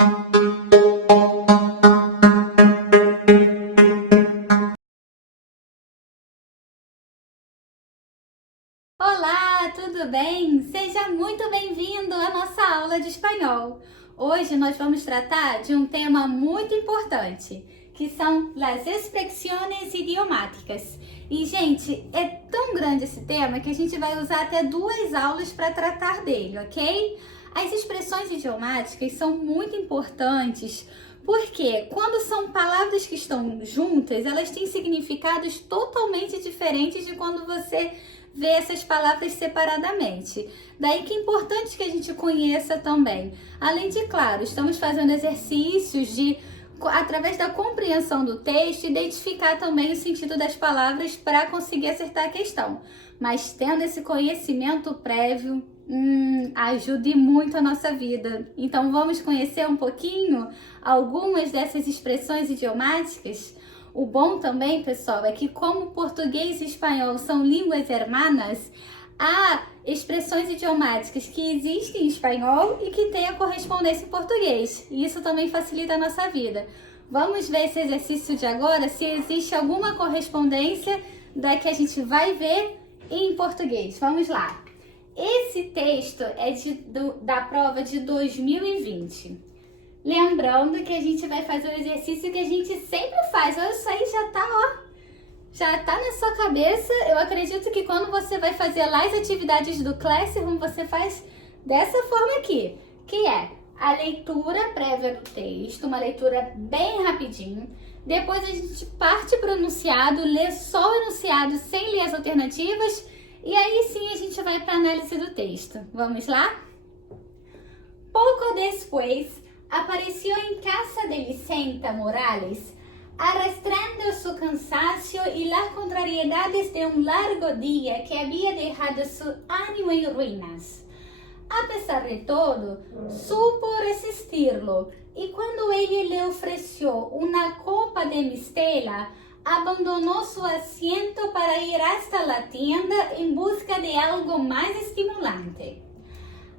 Olá, tudo bem? Seja muito bem-vindo à nossa aula de espanhol. Hoje nós vamos tratar de um tema muito importante, que são as expressões idiomáticas. E, gente, é tão grande esse tema que a gente vai usar até 2 aulas para tratar dele, ok? As expressões idiomáticas são muito importantes porque quando são palavras que estão juntas, elas têm significados totalmente diferentes de quando você vê essas palavras separadamente. Daí que é importante que a gente conheça também. Além de, claro, estamos fazendo exercícios de, através da compreensão do texto, identificar também o sentido das palavras para conseguir acertar a questão. Mas tendo esse conhecimento prévio, ajude muito a nossa vida. Então vamos conhecer um pouquinho algumas dessas expressões idiomáticas? O bom também, pessoal, é que como português e espanhol são línguas hermanas, há expressões idiomáticas que existem em espanhol e que têm a correspondência em português. E isso também facilita a nossa vida. Vamos ver esse exercício de agora, se existe alguma correspondência da que a gente vai ver em português. Vamos lá. Esse texto é da prova de 2020. Lembrando que a gente vai fazer o exercício que a gente sempre faz. Olha, isso aí já tá na sua cabeça. Eu acredito que quando você vai fazer lá as atividades do Classroom, você faz dessa forma aqui, que é a leitura prévia do texto, uma leitura bem rapidinho. Depois a gente parte para o enunciado, lê só o enunciado sem ler as alternativas. E aí sim a gente vai para a análise do texto. Vamos lá? Pouco depois, apareció en casa de Vicenta Morales, arrastrando su cansancio y las contrariedades de un largo día que había dejado su ánimo en ruinas. A pesar de todo, supo resistirlo, y cuando ella le ofreció una copa de mistela, abandonó su asiento para ir hasta la tienda en busca de algo más estimulante.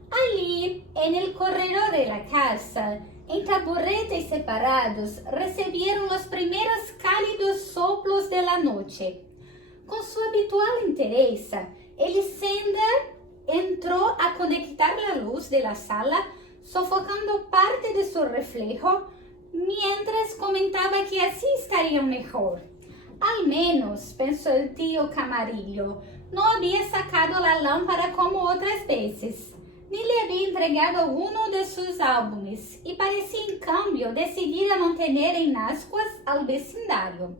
Allí, en el corredor de la casa, en taburetes separados, recibieron los primeros cálidos soplos de la noche. Con su habitual entereza, Elisenda entró a conectar la luz de la sala, sofocando parte de su reflejo, mientras comentaba que así estaría mejor. Al menos, pensó el tío Camarillo, no había sacado la lámpara como otras veces, ni le había entregado alguno de sus álbumes, y parecía en cambio decidida a mantener en ascuas al vecindario.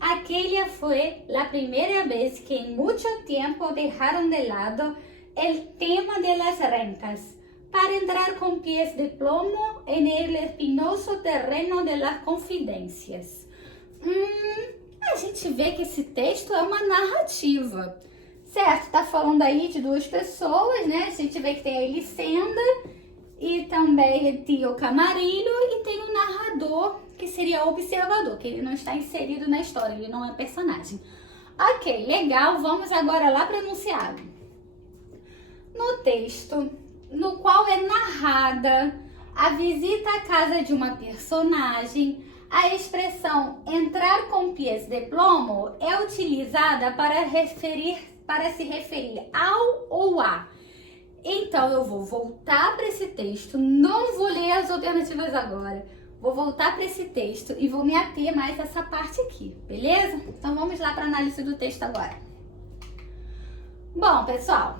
Aquella fue la primera vez que en mucho tiempo dejaron de lado el tema de las rentas, para entrar con pies de plomo en el espinoso terreno de las confidencias. A gente vê que esse texto é uma narrativa, certo? Tá falando aí de 2 pessoas, né? A gente vê que tem a Elisenda e também o tio Camarilho e tem o narrador, que seria o observador, que ele não está inserido na história, ele não é personagem. Ok, legal, vamos agora lá para o enunciado. No texto, no qual é narrada a visita à casa de uma personagem, a expressão entrar com pies de plomo é utilizada para se referir ao ou a. Então eu vou voltar para esse texto, não vou ler as alternativas agora, vou voltar para esse texto e vou me ater mais a essa parte aqui, beleza? Então vamos lá para a análise do texto agora. Bom, pessoal,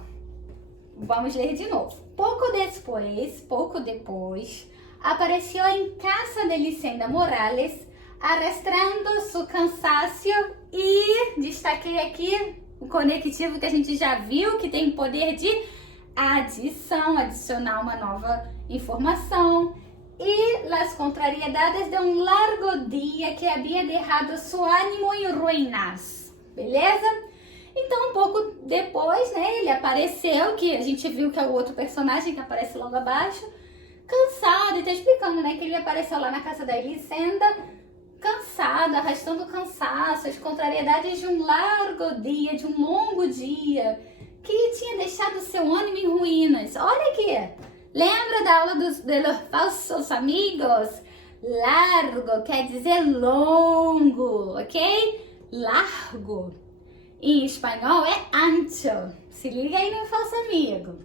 vamos ler de novo. Pouco depois, apareció en casa de Elisenda Morales, arrastrando su cansancio e destaquei aqui o conectivo que a gente já viu, que tem poder de adição, adicionar uma nova informação, e las contrariedades de un largo dia que había dejado su ánimo en ruinas, beleza? Então, um pouco depois, né, ele apareceu, que a gente viu que é o outro personagem que aparece logo abaixo, cansado, e tá explicando, né, que ele apareceu lá na casa da Elisenda, cansado, arrastando o cansaço, as contrariedades de um largo dia, de um longo dia, que tinha deixado seu ânimo em ruínas. Olha aqui, Lembra da aula de los falsos amigos? Largo quer dizer longo, ok? Largo. Em espanhol é ancho. Se liga aí no falso amigo.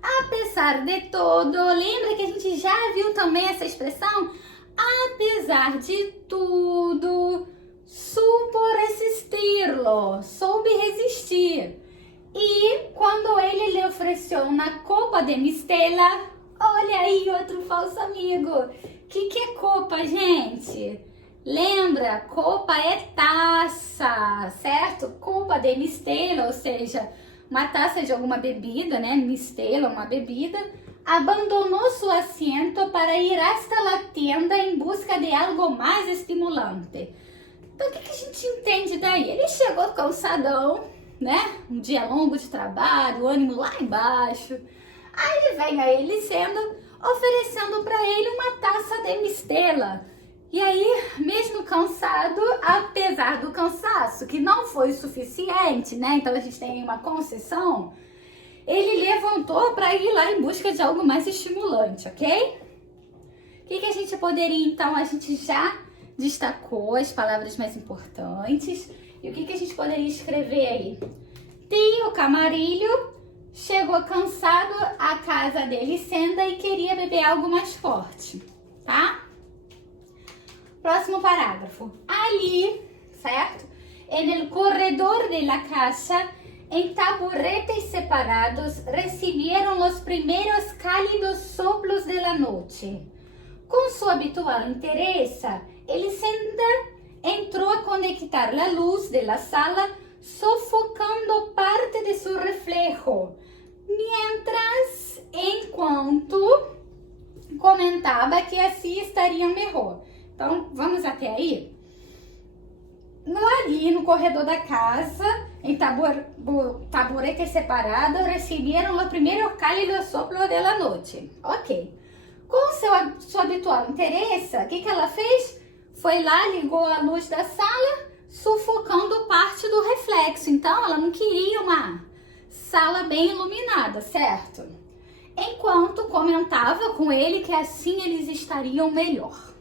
Apesar de todo, lembra que a gente já viu também essa expressão? Apesar de tudo, supo resistirlo, soube resistir. E quando ele lhe ofereceu uma copa de mistela, olha aí outro falso amigo. Que é copa, gente? Lembra? Copa é taça, certo? Copa de mistela, ou seja, uma taça de alguma bebida, né? Mistela, uma bebida. Abandonou seu assento para ir hasta la tienda em busca de algo mais estimulante. Então, o que a gente entende daí? Ele chegou cansadão, né? Um dia longo de trabalho, o ânimo lá embaixo. Aí vem a Elisenda oferecendo para ele uma taça de mistela. E aí, mesmo cansado, apesar do cansaço, que não foi suficiente, né? Então a gente tem uma concessão. Ele levantou para ir lá em busca de algo mais estimulante, ok? O que a gente poderia, então, a gente já destacou as palavras mais importantes. E o que a gente poderia escrever aí? Tio Camarilho chegou cansado à casa de Elisenda e queria beber algo mais forte, tá? Próximo parágrafo. Ali, certo? En el corredor de la casa, en taburetes separados, recibieron los primeros cálidos soplos de la noche. Com seu habitual interesse, Elisenda entrou a conectar la luz de la sala, sofocando parte de su reflejo, enquanto comentava que assim estariam melhor. Então, vamos até aí? Ali no corredor da casa, em taburetes separados, receberam o primeiro cálido soplo da noite. Ok. Com seu habitual interesse, o que ela fez? Foi lá, ligou a luz da sala, sufocando parte do reflexo. Então, ela não queria uma sala bem iluminada, certo? Enquanto comentava com ele que assim eles estariam melhor.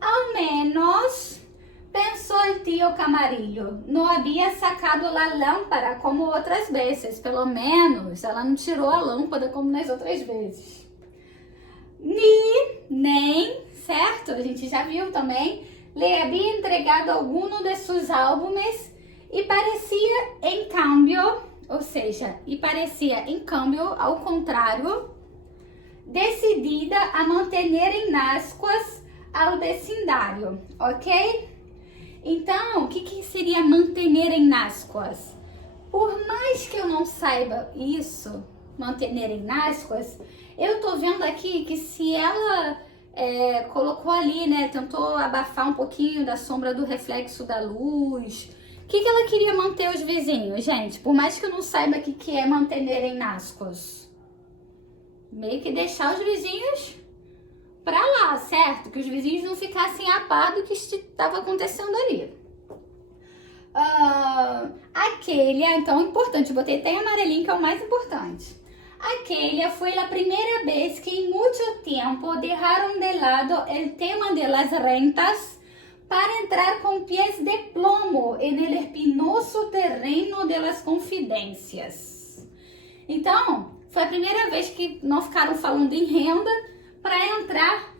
Ao menos, pensou o tio Camarillo, não havia sacado a lâmpada como outras vezes. Pelo menos, ela não tirou a lâmpada como nas outras vezes. Nem, certo? A gente já viu também. Le havia entregado algum de seus álbuns e parecia, em câmbio, ao contrário, decidida a manter em ascuas ao vecindário, ok? Então, o que seria manter em ascuas? Por mais que eu não saiba isso, manter em ascuas, eu tô vendo aqui que se ela colocou ali, né, tentou abafar um pouquinho da sombra do reflexo da luz. O que ela queria manter os vizinhos, gente? Por mais que eu não saiba o que é manter em ascuas. Meio que deixar os vizinhos pra lá, certo? Que os vizinhos não ficassem a par do que estava acontecendo ali. Então, importante, eu botei até em amarelinho, que é o mais importante. Aquella foi a primeira vez que em muito tempo deixaram de lado o tema de las rentas para entrar com pés de plomo en el espinoso terreno de las confidências. Então, foi a primeira vez que não ficaram falando em renda para entrar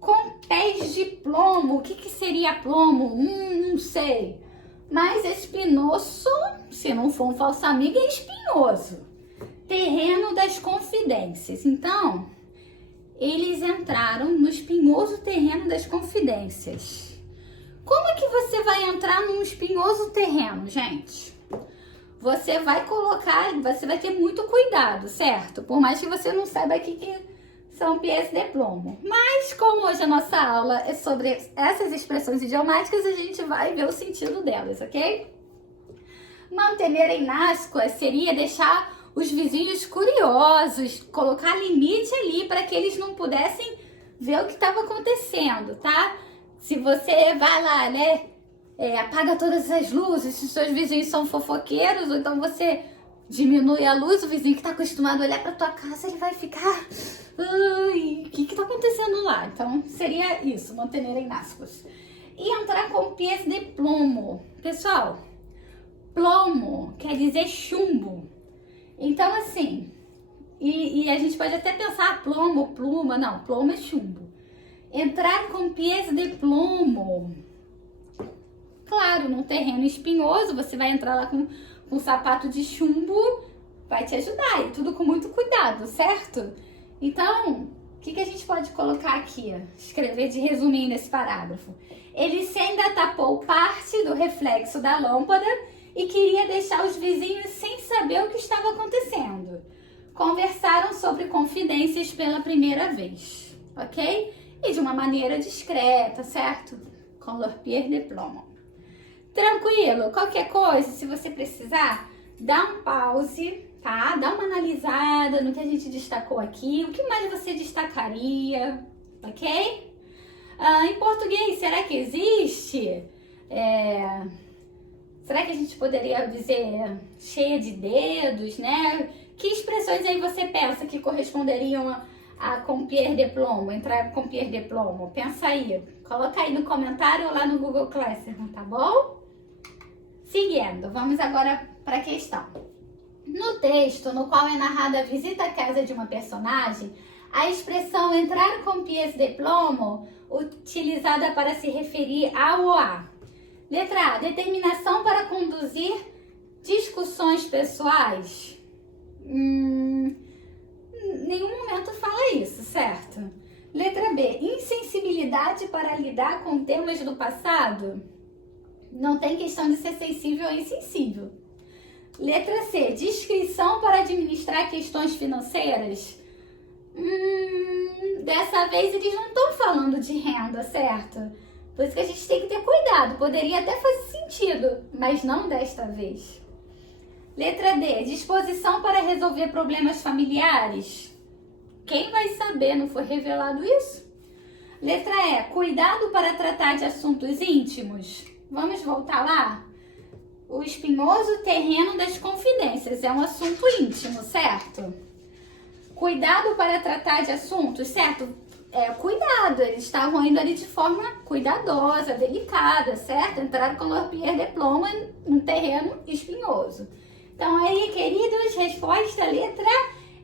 com pés de plomo. O que seria plomo? Não sei. Mas espinoso, se não for um falso amigo, é espinhoso. Terreno das confidências. Então, eles entraram no espinhoso terreno das confidências. Como é que você vai entrar num espinhoso terreno, gente? Você vai ter muito cuidado, certo? Por mais que você não saiba o que são pés de plomo. Mas, como hoje a nossa aula é sobre essas expressões idiomáticas, a gente vai ver o sentido delas, ok? Manter em ascuas seria deixar os vizinhos curiosos, colocar limite ali para que eles não pudessem ver o que estava acontecendo, tá? Se você vai lá, né, apaga todas as luzes, se seus vizinhos são fofoqueiros, ou então você diminui a luz, o vizinho que tá acostumado a olhar pra tua casa, ele vai ficar... Ai, o que tá acontecendo lá? Então, seria isso, manter em aspas. E entrar com pies de plomo. Pessoal, plomo quer dizer chumbo. Então, assim, e a gente pode até pensar plomo, pluma. Não, plomo é chumbo. Entrar com pies de plomo. Claro, num terreno espinhoso, você vai entrar lá com um sapato de chumbo, vai te ajudar. E tudo com muito cuidado, certo? Então, o que a gente pode colocar aqui? Escrever de resuminho nesse parágrafo. Elisenda tapou parte do reflexo da lâmpada e queria deixar os vizinhos sem saber o que estava acontecendo. Conversaram sobre confidências pela primeira vez, ok? E de uma maneira discreta, certo? Com leur pied de plomo. Tranquilo, qualquer coisa, se você precisar, dá um pause, tá? Dá uma analisada no que a gente destacou aqui, o que mais você destacaria, ok? Em português, será que existe? Será que a gente poderia dizer cheia de dedos, né? Que expressões aí você pensa que corresponderiam a com pied de plomo, entrar com pied de plomo? Pensa aí, coloca aí no comentário ou lá no Google Classroom, tá bom? Seguindo, vamos agora para a questão. No texto, no qual é narrada a visita à casa de uma personagem, a expressão entrar com pies de plomo, utilizada para se referir ao ou a. Letra A, determinação para conduzir discussões pessoais. Nenhum momento fala isso, certo? Letra B, insensibilidade para lidar com temas do passado. Não tem questão de ser sensível ou insensível. Letra C, discrição para administrar questões financeiras. Dessa vez eles não estão falando de renda, certo? Por isso que a gente tem que ter cuidado. Poderia até fazer sentido, mas não desta vez. Letra D, disposição para resolver problemas familiares. Quem vai saber? Não foi revelado isso? Letra E, cuidado para tratar de assuntos íntimos. Vamos voltar lá? O espinhoso terreno das confidências é um assunto íntimo, certo? Cuidado para tratar de assuntos, certo? Cuidado, eles estavam indo ali de forma cuidadosa, delicada, certo? Entraram com leur pied de plomo num terreno espinhoso. Então aí, queridos, resposta letra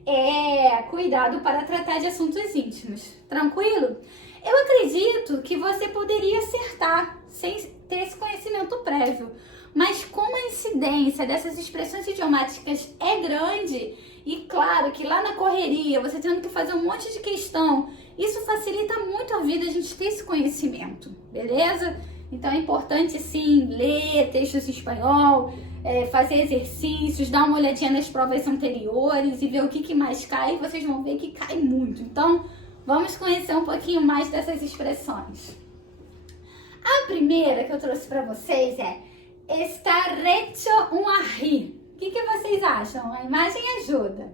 E, cuidado para tratar de assuntos íntimos. Tranquilo? Eu acredito que você poderia acertar sem ter esse conhecimento prévio. Mas como a incidência dessas expressões idiomáticas é grande, e claro que lá na correria, você tendo que fazer um monte de questão, isso facilita muito a vida a gente ter esse conhecimento, beleza? Então é importante sim ler textos em espanhol, fazer exercícios, dar uma olhadinha nas provas anteriores e ver o que mais cai, e vocês vão ver que cai muito. Então vamos conhecer um pouquinho mais dessas expressões. A primeira que eu trouxe para vocês é estar hecho un ají. O que vocês acham? A imagem ajuda.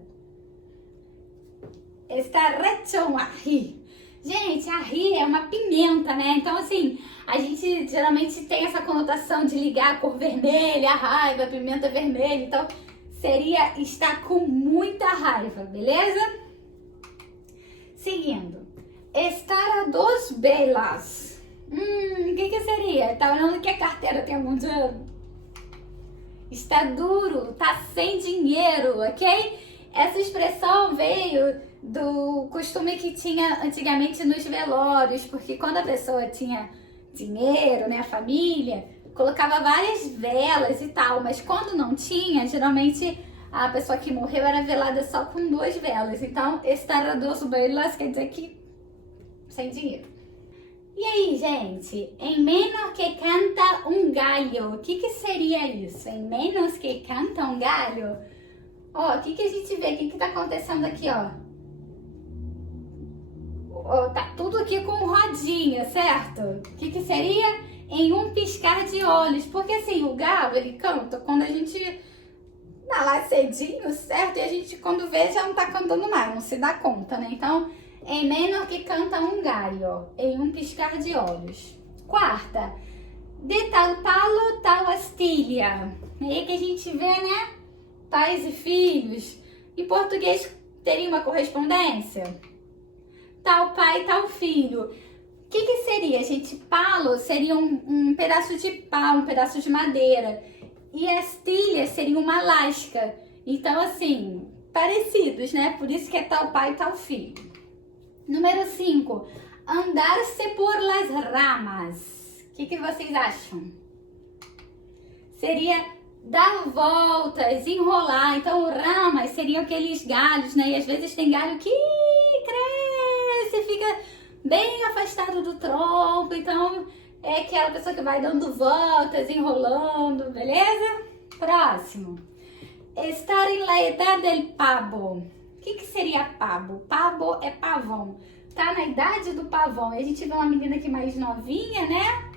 Estar hecho un ají. Gente, ají é uma pimenta, né? Então, assim, a gente geralmente tem essa conotação de ligar a cor vermelha, a raiva, a pimenta vermelha. Então, seria estar com muita raiva, beleza? Seguindo. Estar a dos velas. O que seria? Tá olhando que a carteira tem algum dinheiro? Está duro, tá sem dinheiro, ok? Essa expressão veio do costume que tinha antigamente nos velórios, porque quando a pessoa tinha dinheiro, né, a família, colocava várias velas e tal, mas quando não tinha, geralmente a pessoa que morreu era velada só com 2 velas. Então, estar a dos velas quer dizer que sem dinheiro. E aí, gente, em menos que canta um galho, o que seria isso? Em menos que canta um galho? Ó, o que a gente vê? O que tá acontecendo aqui, ó? Tá tudo aqui com rodinha, certo? O que seria? Em um piscar de olhos. Porque assim, o galo, ele canta quando a gente tá lá cedinho, certo? E a gente, quando vê, já não tá cantando mais, não se dá conta, né? Então, em menos que canta um galho, em um piscar de olhos. Quarta, de tal palo, tal astilha. Aí que a gente vê, né? pais e filhos. Em português teria uma correspondência? Tal pai, tal filho. O que seria, gente? Palo seria um pedaço de pau, um pedaço de madeira. E astilla seria uma lasca. Então, assim, parecidos, né? Por isso que é tal pai, tal filho. Número 5. Andar-se por las ramas. O que vocês acham? Seria dar voltas, enrolar. Então, ramas seriam aqueles galhos, né? E às vezes tem galho que cresce, fica bem afastado do tronco. Então, é aquela pessoa que vai dando voltas, enrolando, beleza? Próximo. Estar em la edad del pavo. O que seria pavo? Pavo é pavão. Tá na idade do pavão. E a gente vê uma menina aqui mais novinha, né?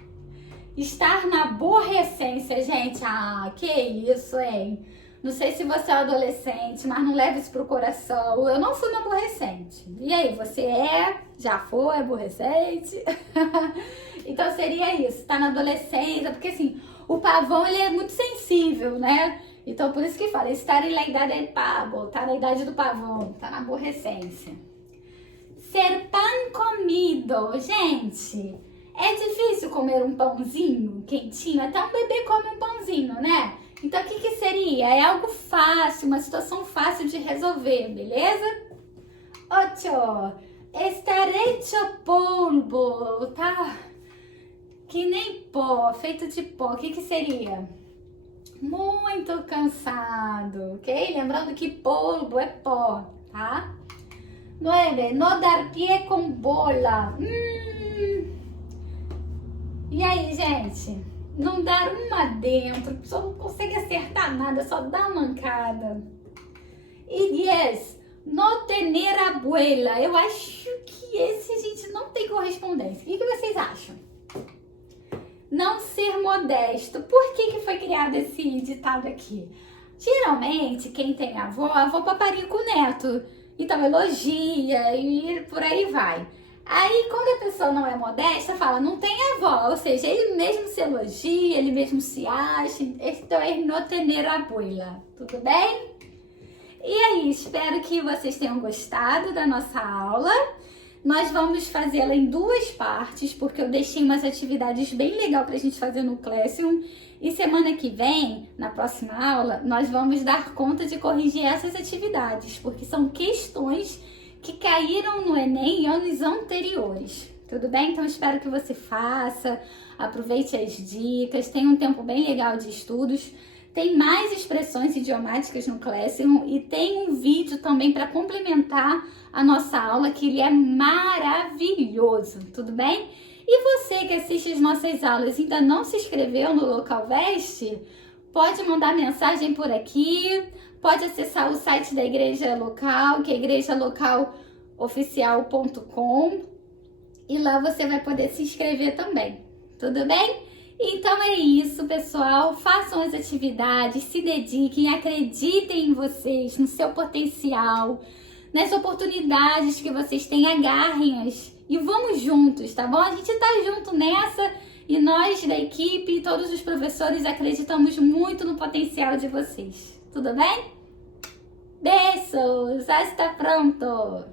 Estar na aborrecência, gente. Ah, que isso, hein? Não sei se você é adolescente, mas não leve isso pro coração. Eu não fui uma aborrecente. E aí, você é? Já foi aborrecente? Então seria isso, tá na adolescência, porque assim, o pavão ele é muito sensível, né? Então por isso que fala, estar na idade do pavo, tá na idade do pavão, tá na aborrecência. Ser pan comido, gente, é difícil comer um pãozinho quentinho, até um bebê come um pãozinho, né? Então o que seria? É algo fácil, uma situação fácil de resolver, beleza? 8. Estar hecho polvo, tá? Que nem pó, feito de pó. O que seria? Muito cansado, ok? Lembrando que polvo é pó, tá? 9. No dar pie com bola. E aí, gente? Não dar uma dentro, só não consegue acertar nada, só dá mancada. E 10. No tener abuela. Eu acho que esse, gente, não tem correspondência. O que vocês acham? Não ser modesto. Por que foi criado esse ditado aqui? Geralmente, quem tem avó, a avó paparica o neto. Então, elogia e por aí vai. Aí, quando a pessoa não é modesta, fala, não tem avó. Ou seja, ele mesmo se elogia, ele mesmo se acha. Então, é no tener abuela. Tudo bem? E aí, espero que vocês tenham gostado da nossa aula. Nós vamos fazê-la em 2 partes, porque eu deixei umas atividades bem legais pra gente fazer no Classroom. E semana que vem, na próxima aula, nós vamos dar conta de corrigir essas atividades, porque são questões que caíram no Enem em anos anteriores. Tudo bem? Então, espero que você faça, aproveite as dicas, tenha um tempo bem legal de estudos. Tem mais expressões idiomáticas no Classroom e tem um vídeo também para complementar a nossa aula, que ele é maravilhoso, tudo bem? E você que assiste as nossas aulas e ainda não se inscreveu no Localvest, pode mandar mensagem por aqui, pode acessar o site da igreja local, que é igrejalocal.oficial.com, e lá você vai poder se inscrever também, tudo bem? Então é isso, pessoal. Façam as atividades, se dediquem, acreditem em vocês, no seu potencial, nas oportunidades que vocês têm, agarrem-as e vamos juntos, tá bom? A gente tá junto nessa e nós da equipe e todos os professores acreditamos muito no potencial de vocês. Tudo bem? Beijos! Hasta pronto!